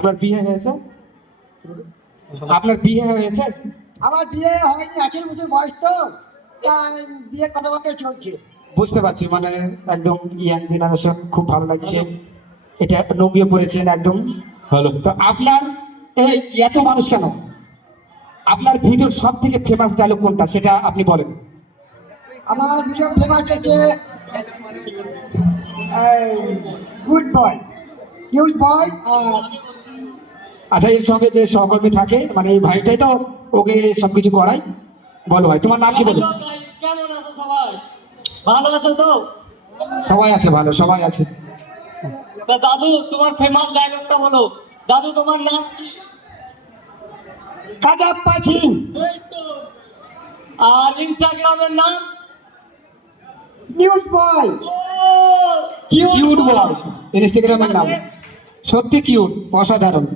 আপনার বিয়ে হয়েছে? আপনার বিয়ে হয়েছে? আমার বিয়ে হয়নি আঠেরো বছর বয়স তো। তাই বিয়ে কথাবার্তা চলছে। বুঝতে পারছি মানে একদম ইয়াং জেনারেশন খুব ভালো লাগছে। এটা নঙ্গিয়ে পড়েছেন একদম। হ্যালো। তো আপনার এই এত মানুষ কেন? আপনার ভিডিওর সব থেকে ফেমাস ডায়লগ কোনটা সেটা আপনি বলেন। আমার ভিডিও ফেমাস হচ্ছে গুড বয় কিউট বয় আর আচ্ছা এর সঙ্গে যে সহকর্মী থাকে মানে এই ভাইটাই তো ওকে সবকিছু করাই বলো ভাই তোমার নাম কি বলো? সবাই? ভালো আছো তো? সবাই আছে ভালো সবাই আছে। তা দাদু তোমার ফেমাস ডায়লগটা বলো। দাদু তোমার নাম কি? কাটা পাখি। আর ইনস্টাগ্রামের নাম? কিউট বয় কিউট বয় ইনস্টাগ্রামের নাম। সত্যি কিউট অসাধারণ।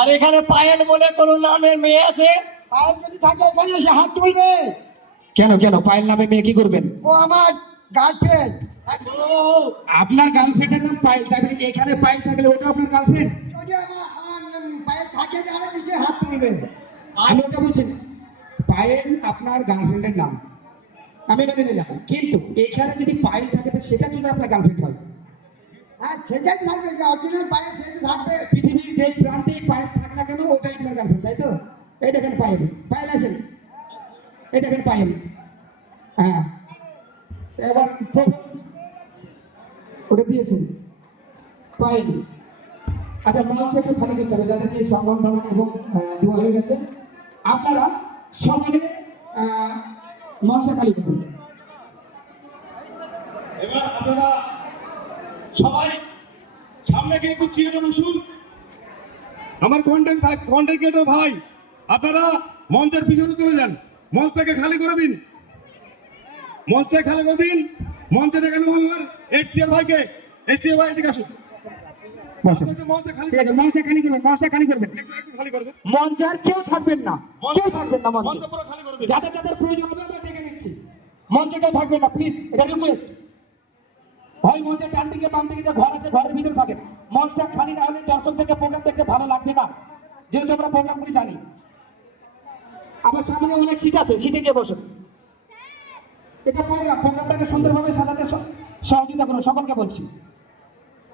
আর এখানে পায়েল বলে কোনো নামের মেয়ে আছে? আর যদি থাকে এখানে এসে হাত তুলবে। কেন কেন? পায়েল নামে মেয়ে কি করবেন? ও আমার গার্লফ্রেন্ড আপনার গার্লফ্রেন্ডের নাম পায়েল তাহলে এখানে পায়েল থাকলে ওটা আপনার গার্লফ্রেন্ড যদি আমার আমার পায়ে থাকে তাহলে নিচে হাত তুলবে। আমি ওটা বলছি পায়েল আপনার গার্লফ্রেন্ডের নাম। আমি মেনে নিলাম কিন্তু এখানে যদি পায়েল থাকে সেটা কিন্তু আপনার গার্লফ্রেন্ড হয়। হ্যাঁ সেটাই থাকবে পায়ে থাকবে পৃথিবীর যে প্রান্তেই থাক না কেন ওটাই আপনার গার্লফ্রেন্ড তাই তো? এই দেখেন পায়েল পায়েল আছেন এই দেখেন পায়েল হ্যাঁ। এবার ওটা দিয়েছেন পায়েল আচ্ছা মঞ্চ একটু খালি করতে হবে যাদের যে সংগঠন এবং আহ, হয়ে গেছে। আপনারা সকলে মঞ্চে খালি করুন। এবার আপনারা সবাই সামনে গিয়ে একটু চেয়ারে বসুন আমার কন্টেন্ট ভাই কন্টেন্ট ক্রিয়েটর ভাই আপনারা মঞ্চের পিছনে চলে যান। মঞ্চটাকে খালি করে দিন। মঞ্চটাকে খালি করে দিন। মঞ্চে দেখানো আমার এসটিআর ভাইকে। এসটিআর ভাই এদিকে আসুন। বসেন মঞ্চে খালি ঠিক আছে মঞ্চে খালি করবেন মঞ্চে খালি করবেন। একটু একটু খালি করে দিন। মঞ্চে আর কেউ থাকবেন না কেউ থাকবেন না মঞ্চে। যাদের যাদের প্রয়োজন হবে আমরা ডেকে নিচ্ছি। মঞ্চে কেউ থাকবেন না প্লিজ এটা রিকোয়েস্ট হয় মঞ্চের ডান দিকে বাম দিকে যে ঘর আছে ঘরের ভিতরে থাকেন মঞ্চটা খালি না হলে দর্শকদেরকে প্রোগ্রাম দেখতে ভালো লাগবে না। যেহেতু আমরা প্রোগ্রামগুলি জানি। আমার সামনে অনেক সিট আছে সিটে গিয়ে বসুন। এটা প্রোগ্রাম প্রোগ্রামটাকে সুন্দরভাবে সাজাতে সহযোগিতা করুন সকলকে বলছি।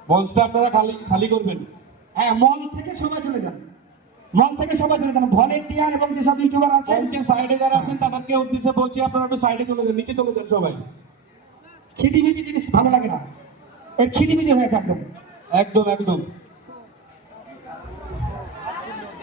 মঞ্চটা আপনারা খালি খালি করবেন। হ্যাঁ মঞ্চ থেকে সবাই চলে যান। মঞ্চ থেকে সবাই চলে যান। ভলেন্টিয়ার এবং যেসব ইউটিউবার আছে সাইডে যারা আছেন তাদেরকে উদ্দেশ্যে বলছি আপনারা একটু সাইডে চলে যান নিচে চলে যান সবাই। খিটিমিটি জিনিস ভালো লাগে না। এই খিটিমিটি হয়ে একদম একদম একদম।